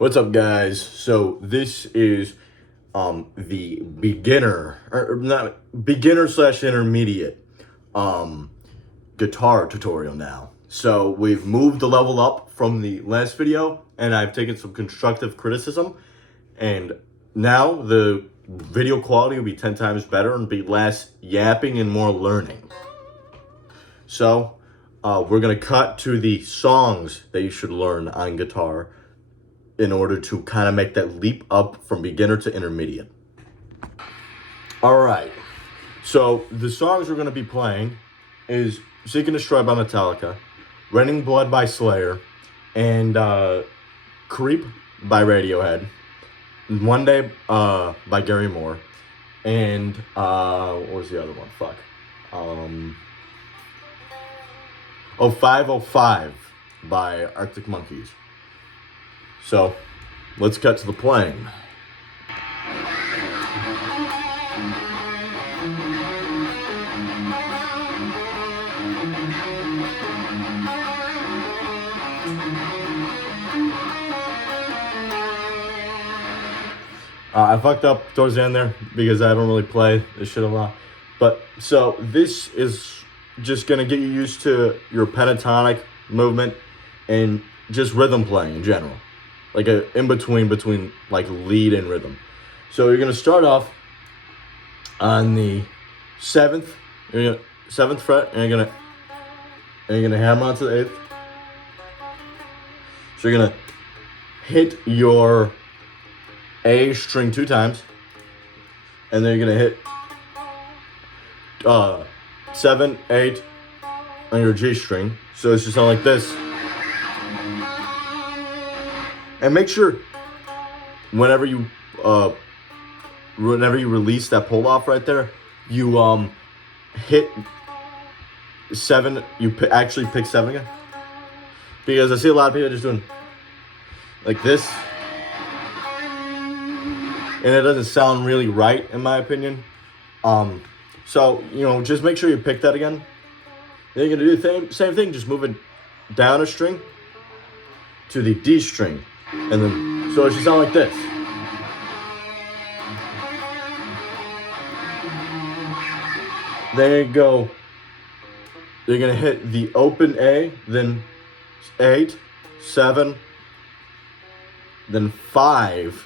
What's up, guys? So this is the beginner or not beginner slash intermediate guitar tutorial now. So we've moved the level up from the last video, and I've taken some constructive criticism, and now the video quality will be 10 times better and be less yapping and more learning. So we're gonna cut to the songs that you should learn on guitar in order to kind of make that leap up from beginner to intermediate. All right, so the songs we're going to be playing is Seek and Destroy by Metallica, Raining Blood by Slayer, and Creep by Radiohead, One Day by Gary Moore, and what was the other one? 505 by Arctic Monkeys. So, let's cut to the playing. I fucked up towards the end there because I don't really play this shit a lot. But, so, this is just going to get you used to your pentatonic movement and just rhythm playing in general. Like a in-between like lead and rhythm. So you're gonna start off on the seventh fret, and you're gonna hammer onto the eighth. So you're gonna hit your A string 2 times, and then you're gonna hit 7, 8 on your G string. So it's just sound like this. And make sure whenever you release that pull off right there, you hit 7. You actually pick 7 again, because I see a lot of people just doing like this, and it doesn't sound really right in my opinion. So just make sure you pick that again. Then you're gonna do the same thing. Just move it down a string to the D string. And then, so it should sound like this. There you go. You're gonna hit the open A, then 8, 7, then 5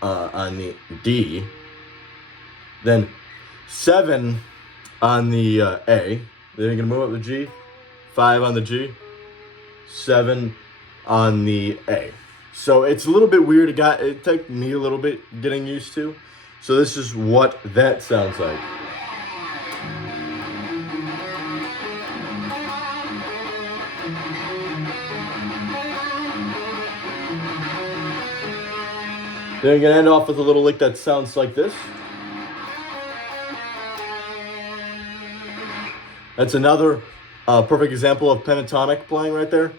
on the D, then 7 on the A. Then you're gonna move up the G, 5 on the G, 7 on the A. So it's a little bit weird. It took me a little bit getting used to. So this is what that sounds like. Then you're gonna end off with a little lick that sounds like this. That's another perfect example of pentatonic playing right there.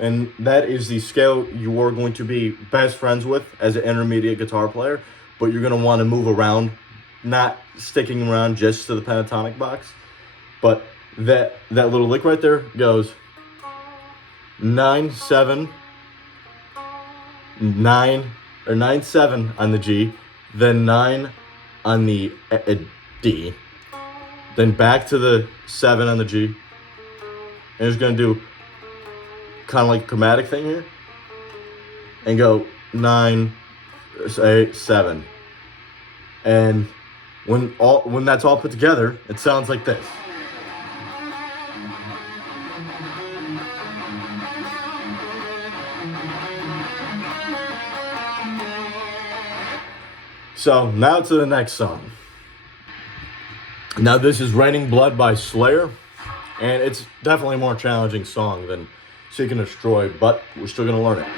And that is the scale you are going to be best friends with as an intermediate guitar player, but you're going to want to move around, not sticking around just to the pentatonic box. But that little lick right there goes 9, 7, 9, or 9, 7 on the G, then 9 on the D, then back to the 7 on the G, and it's going to do kind of like a chromatic thing here, and go 9, 8, 7, and when that's all put together, it sounds like this. So now to the next song. Now this is Raining Blood by Slayer, and it's definitely a more challenging song than Seek and Destroy, but we're still going to learn it.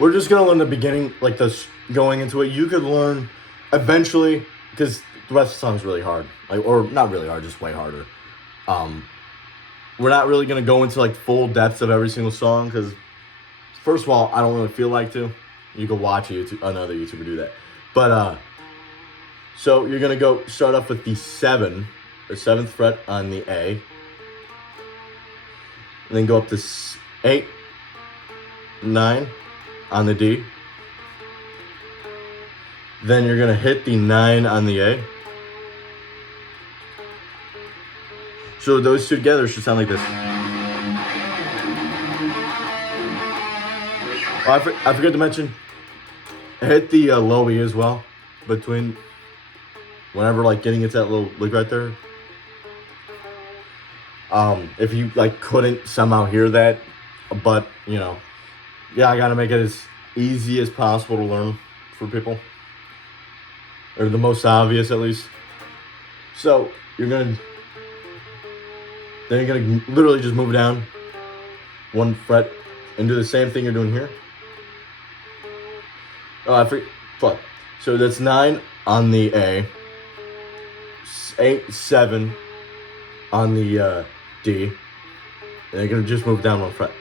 We're just going to learn the beginning, like this, going into it. You could learn eventually, because the rest of the song is really hard. Or not really hard, just way harder. We're not really going to go into like full depths of every single song, because first of all, I don't really feel like to. You can watch another YouTuber do that. But so you're gonna go start off with the 7th fret on the A, and then go up to 8, 9 on the D. Then you're gonna hit the 9 on the A. So those two together should sound like this. Oh, I forgot to mention, hit the low E as well, between whenever like getting into that little lick right there. If you like couldn't somehow hear that, but you know, yeah, I gotta make it as easy as possible to learn for people, or the most obvious at least. So then you're gonna literally just move down 1 fret and do the same thing you're doing here. Oh, I forget. Fuck. So that's 9 on the A, 8, 7 on the D, and you're gonna just move down 1 fret.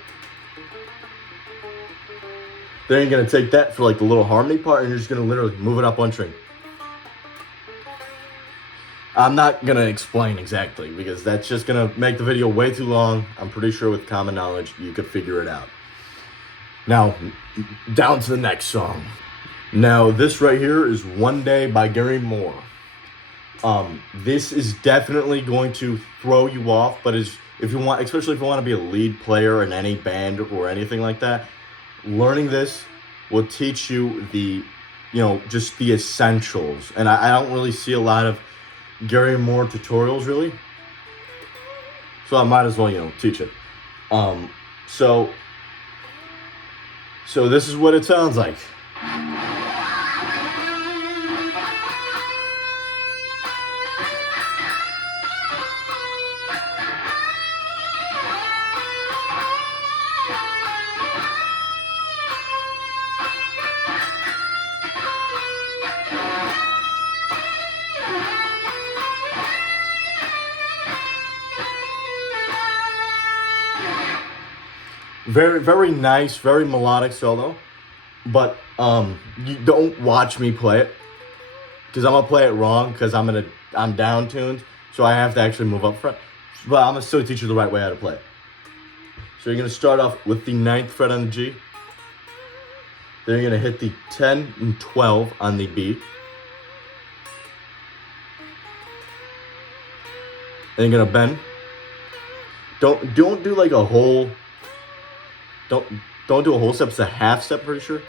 Then you're gonna take that for like the little harmony part, and you're just gonna literally move it up 1 string. I'm not gonna explain exactly because that's just gonna make the video way too long. I'm pretty sure with common knowledge you could figure it out. Now, down to the next song. Now, this right here is One Day by Gary Moore. This is definitely going to throw you off, but if you want, especially if you want to be a lead player in any band or anything like that, learning this will teach you just the essentials. And I don't really see a lot of Gary Moore tutorials really, so I might as well, teach it. So this is what it sounds like. Very, very nice, very melodic solo, but you don't watch me play it because I'm gonna play it wrong because I'm down tuned, so I have to actually move up front. But I'm gonna still teach you the right way how to play it. So you're gonna start off with the 9th fret on the G. Then you're gonna hit the 10 and 12 on the B. Then you're gonna bend. Don't do like a whole. Don't do a whole step. It's a half step, pretty sure.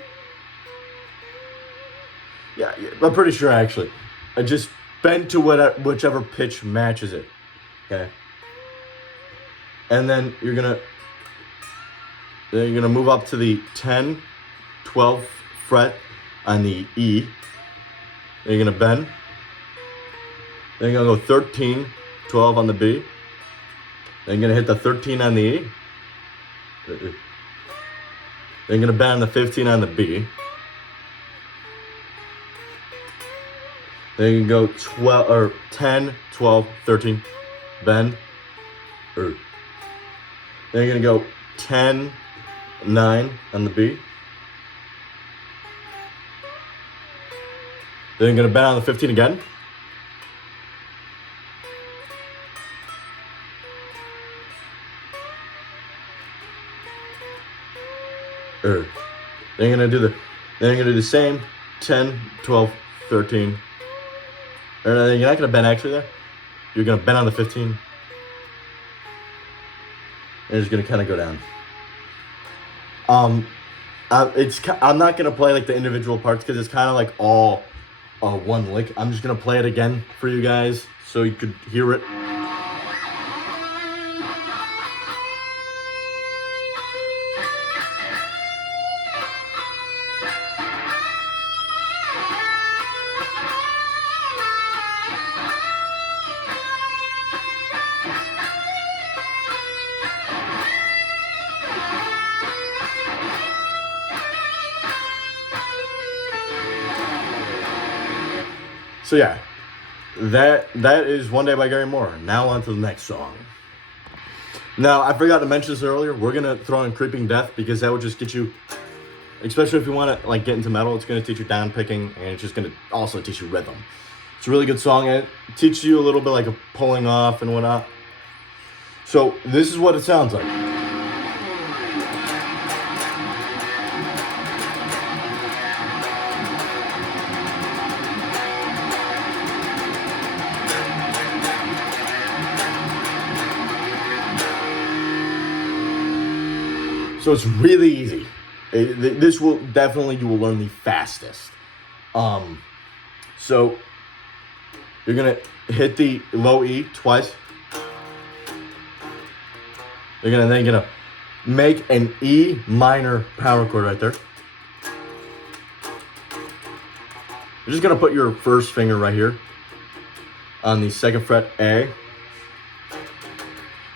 Yeah, I'm pretty sure actually. I just bend to whichever pitch matches it. Okay. And then you're gonna move up to the 10, 12 fret on the E. Then you're gonna bend. Then you're gonna go 13, 12 on the B. Then you're gonna hit the 13 on the E. Then you're gonna bend on the 15 on the B. Then you can go 12 or 10, 12, 13, bend. Then you're gonna go 10, 9 on the B. Then you're gonna bend on the 15 again. Then you're gonna do the same 10, 12, 13. Or you're not gonna bend actually there. You're gonna bend on the 15. And you're just gonna kind of go down. I'm not gonna play like the individual parts because it's kind of like all one lick. I'm just gonna play it again for you guys so you could hear it. So yeah, that is One Day by Gary Moore. Now on to the next song. Now, I forgot to mention this earlier. We're going to throw in Creeping Death because that would just get you especially if you want to like get into metal. It's going to teach you down picking, and it's just going to also teach you rhythm. It's a really good song, and it teaches you a little bit like a pulling off and whatnot. So this is what it sounds like. So it's really easy. This will definitely, you will learn the fastest. So you're gonna hit the low E twice. Then you're gonna make an E minor power chord right there. You're just gonna put your first finger right here on the 2nd fret A,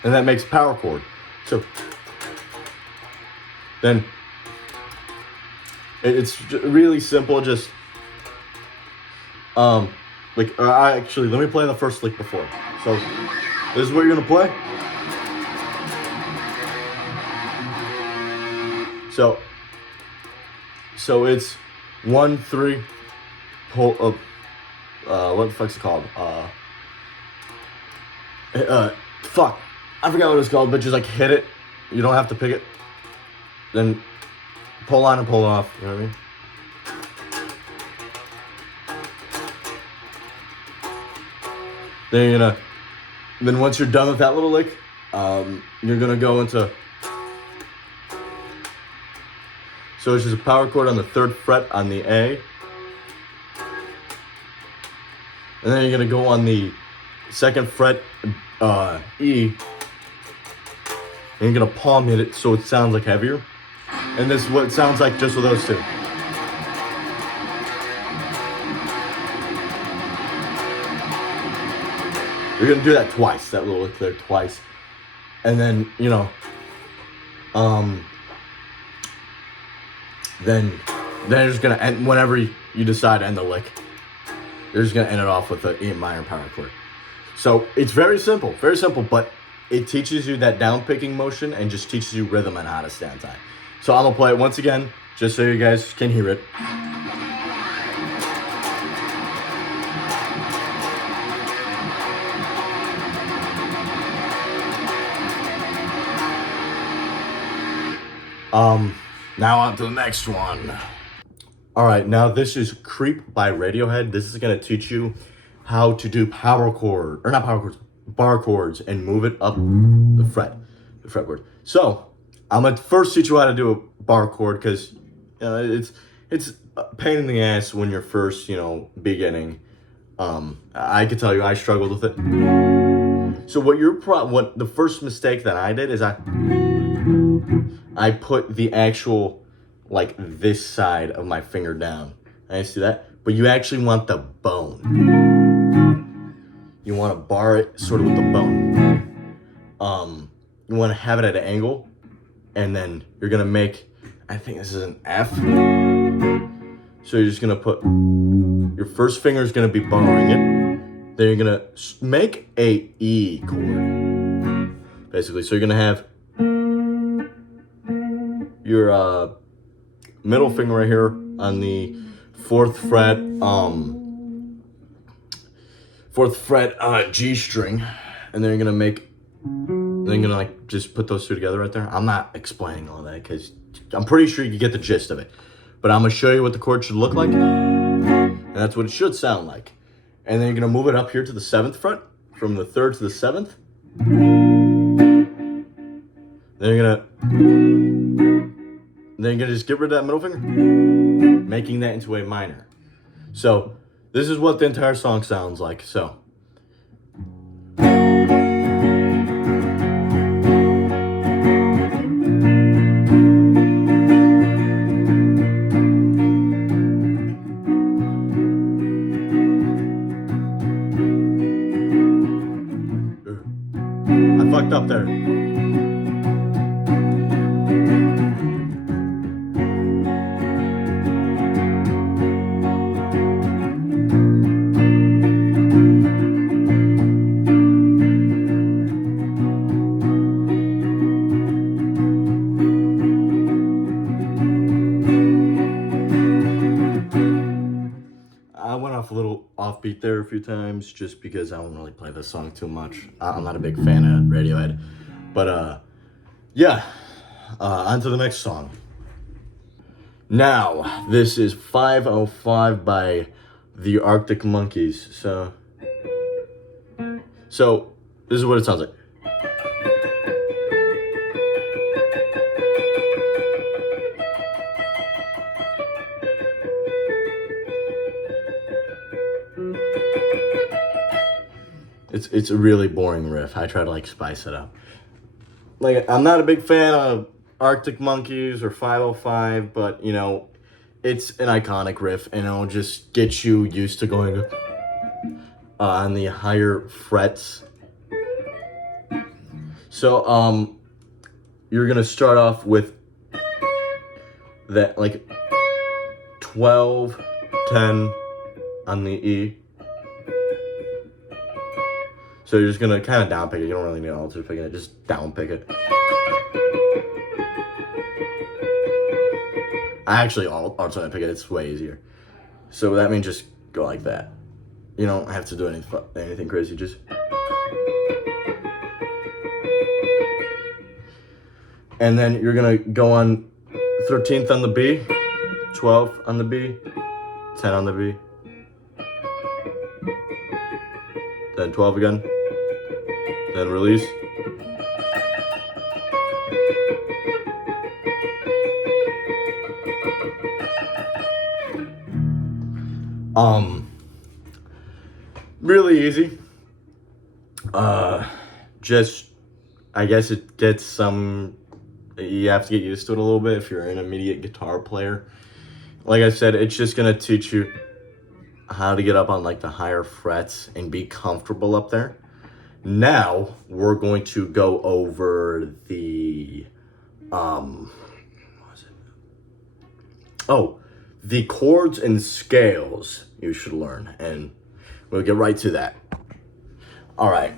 and that makes power chord. So then it's really simple. Just actually, let me play the first lick before. So this is what you're gonna play. So it's 1, 3, pull up. What the fuck's it called? Fuck, I forgot what it's called, but just like hit it. You don't have to pick it. Then pull on and pull off. You know what I mean? Then once you're done with that little lick, you're gonna go into. So it's just a power chord on the 3rd fret on the A, and then you're gonna go on the 2nd fret E, and you're gonna palm hit it so it sounds like heavier. And this is what it sounds like just with those two. You're gonna do that twice, that little lick there twice. And then, then you're just gonna end, whenever you decide to end the lick, you're just gonna end it off with an E minor power chord. So it's very simple, but it teaches you that down picking motion and just teaches you rhythm and how to stay on time. So I'm gonna play it once again, just so you guys can hear it. Now on to the next one. All right, now this is Creep by Radiohead. This is gonna teach you how to do bar chords, and move it up the fretboard. So I'm gonna first teach you how to do a bar chord, because it's a pain in the ass when you're first beginning. I can tell you I struggled with it. So what the first mistake that I did is I put the actual, like, this side of my finger down. I see that? But you actually want the bone. You want to bar it sort of with the bone. You want to have it at an angle, and then you're going to make, I think this is an F. So you're just going to put, your first finger is going to be barring it. Then you're going to make a E chord, basically. So you're going to have your middle finger right here on the 4th fret G string, and then you're gonna like just put those two together right there. I'm not explaining all that because I'm pretty sure you can get the gist of it, but I'm gonna show you what the chord should look like, and that's what it should sound like. And then you're gonna move it up here to the 7th fret, from the 3rd to the 7th. Then you're gonna just get rid of that middle finger, making that into a minor. So this is what the entire song sounds like. So I fucked up there. off a little offbeat there a few times just because I don't really play this song too much. I'm not a big fan of Radiohead. But, yeah. On to the next song. Now, this is 505 by the Arctic Monkeys. So this is what it sounds like. It's a really boring riff. I try to like spice it up. Like, I'm not a big fan of Arctic Monkeys or 505, but you know, it's an iconic riff and it'll just get you used to going on the higher frets. So you're gonna start off with that like 12, 10 on the E. So you're just gonna kind of down pick it. You don't really need alto picking it, just down pick it. I actually alto pick it, it's way easier. So that means just go like that. You don't have to do anything crazy, just. And then you're gonna go on 13th on the B, 12th on the B, 10 on the B, then 12 again, then release. Really easy. Just, I guess it gets some, you have to get used to it a little bit if you're an immediate guitar player. Like I said, it's just gonna teach you how to get up on like the higher frets and be comfortable up there. Now we're going to go over the the chords and scales you should learn, and we'll get right to that. All right,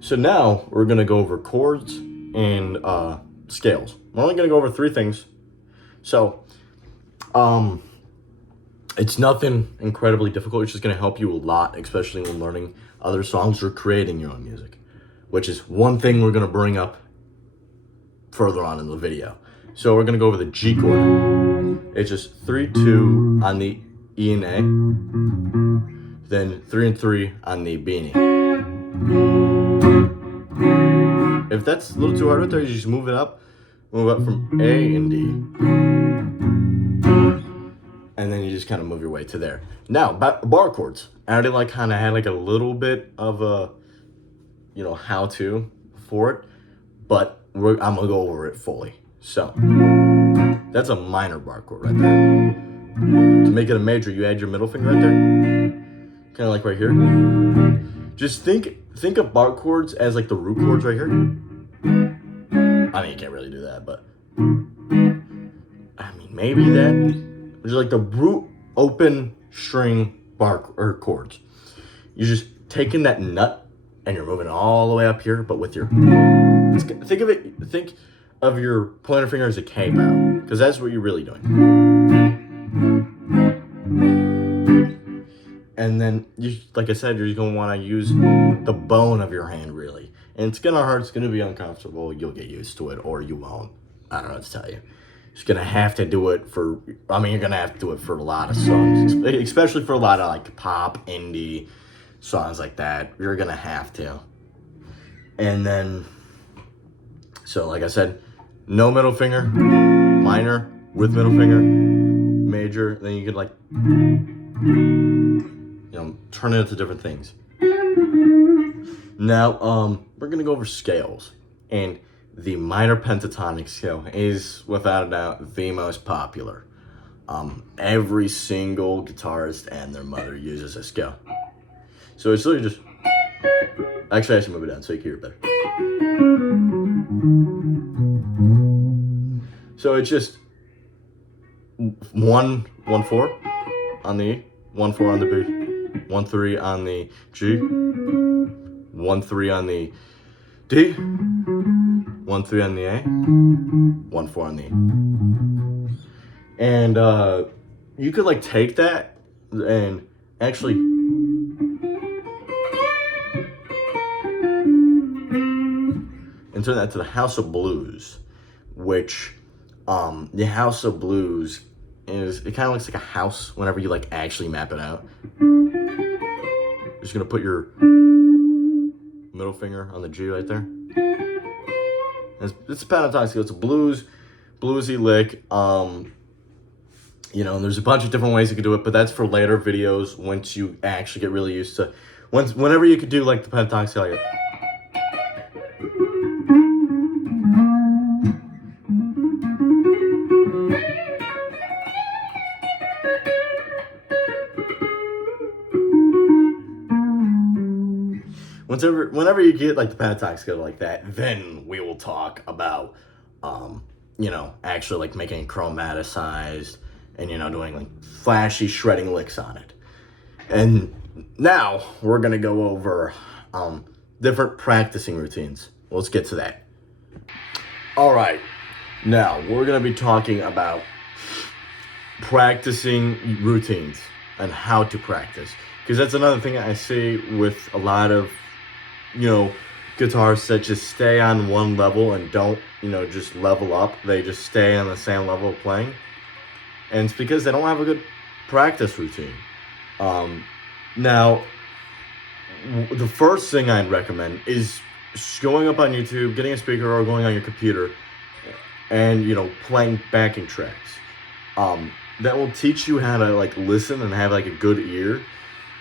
so now we're gonna go over chords and scales. We're only gonna go over 3 things. So it's nothing incredibly difficult. It's just gonna help you a lot, especially when learning other songs or creating your own music, which is one thing we're gonna bring up further on in the video. So we're gonna go over the G chord. It's just 3, 2 on the E and A, then 3 and 3 on the B and E. If that's a little too hard right there, you just move up from A and D, and then you just kind of move your way to there. Now, bar chords. I already like kind of had like a little bit of a, you know, how to for it, but I'm gonna go over it fully. So that's a minor bar chord right there. To make it a major, you add your middle finger right there, kind of like right here. Just think of bar chords as like the root chords right here. I mean, you can't really do that, but I mean, maybe that, which is like the root open string bar or chords. You're just taking that nut and you're moving all the way up here, but with your, think of your pointer finger as a K bow, because that's what you're really doing. And then, like I said, you're going to want to use the bone of your hand, really. And it's going to hurt, it's going to be uncomfortable, you'll get used to it, or you won't. I don't know what to tell you. You're going to have to do it for, I mean, you're going to have to do it for a lot of songs, especially for a lot of, like, pop, indie songs like that. You're going to have to. And then, so like I said, no middle finger, minor, with middle finger, major, then you could like, you know, turn it into different things. Now, we're gonna go over scales, and the minor pentatonic scale is without a doubt the most popular. Every single guitarist and their mother uses a scale. So it's literally just, actually I should move it down so you can hear it better. So it's just 1, 1, 4 on the E, 1, 4 on the B, 1, 3 on the G, 1, 3 on the D, 1, 3 on the A, 1, 4 on the E. And you could like take that and actually, and turn that to the House of Blues, which, the House of Blues it kind of looks like a house whenever you like actually map it out. Just gonna put your middle finger on the G right there. It's a pentatonic scale. It's a bluesy lick. You know, and there's a bunch of different ways you could do it, but that's for later videos once you actually get really used to. Whenever you could do like the pentatonic scale. Like, whenever you get like the pentatonic scale like that, then we will talk about, you know, actually like making it chromaticized and, you know, doing like flashy shredding licks on it. And now we're gonna go over different practicing routines. Let's get to that. All right, now we're gonna be talking about practicing routines and how to practice, because that's another thing I see with a lot of, you know, guitarists that just stay on one level and don't, you know, just level up. They just stay on the same level of playing, and it's because they don't have a good practice routine. Now, the first thing I'd recommend is just going up on YouTube, getting a speaker, or going on your computer, and, you know, playing backing tracks. That will teach you how to like listen and have like a good ear,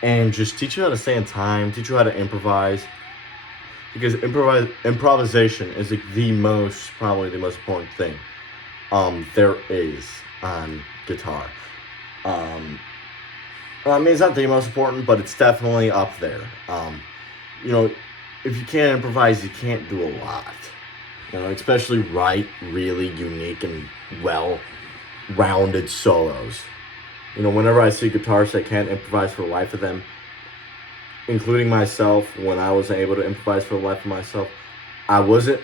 and just teach you how to stay in time, teach you how to improvise. Because improvisation is like probably the most important thing there is on guitar. I mean, it's not the most important, but it's definitely up there. You know, if you can't improvise, you can't do a lot. You know, especially write really unique and well-rounded solos. You know, whenever I see guitarists that can't improvise for the life of them, including myself, when I wasn't able to improvise for the life of myself, I wasn't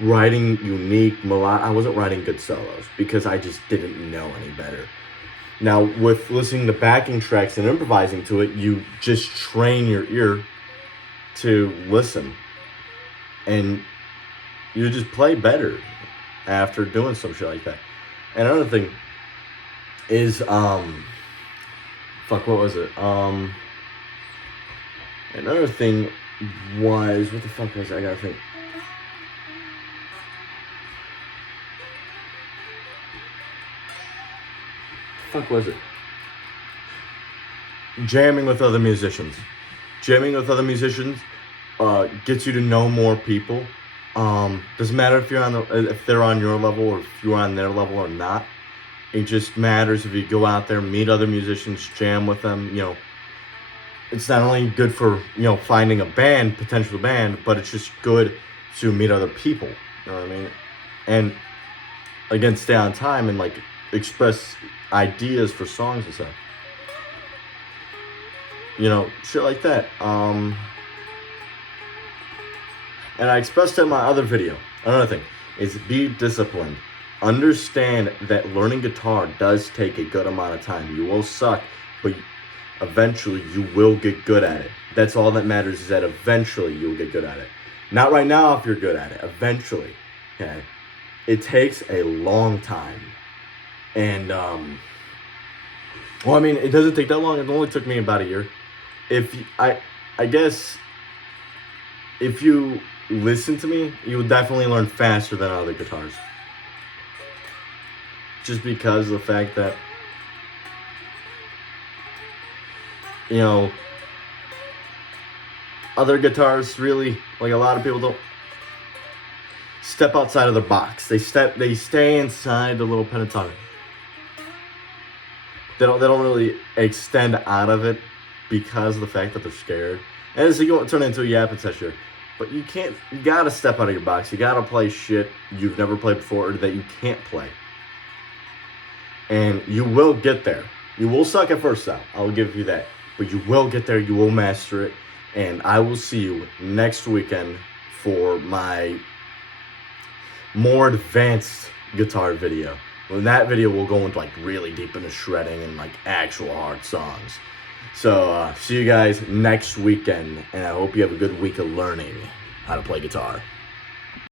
writing unique melodic. I wasn't writing good solos because I just didn't know any better. Now, with listening to backing tracks and improvising to it, you just train your ear to listen, and you just play better after doing some shit like that. And another thing is, what was it? Another thing was, what the fuck was it? I gotta think. Fuck was it? Jamming with other musicians. Jamming with other musicians gets you to know more people. Doesn't matter if they're on your level or if you're on their level or not. It just matters if you go out there, meet other musicians, jam with them. You know, it's not only good for, you know, finding a potential band, but it's just good to meet other people. You know what I mean? And again, stay on time and like express ideas for songs and stuff. You know, shit like that. And I expressed it in my other video. Another thing is be disciplined. Understand that learning guitar does take a good amount of time. You will suck, but eventually you will get good at it. That's all that matters, is that eventually you'll get good at it. Not right now if you're good at it. Eventually. Okay? It takes a long time. And, well, I mean, it doesn't take that long. It only took me about a year. I guess if you listen to me, you will definitely learn faster than other guitars. Just because of the fact that, you know, other guitars really, like a lot of people don't step outside of their box. They stay inside the little pentatonic. They don't really extend out of it because of the fact that they're scared. And so you won't turn into a yapping session. But you gotta step out of your box. You gotta play shit you've never played before or that you can't play. And you will get there. You will suck at first though, I'll give you that. But you will get there, you will master it. And I will see you next weekend for my more advanced guitar video. in that video, we'll go into like really deep into shredding and like actual hard songs. So see you guys next weekend, and I hope you have a good week of learning how to play guitar.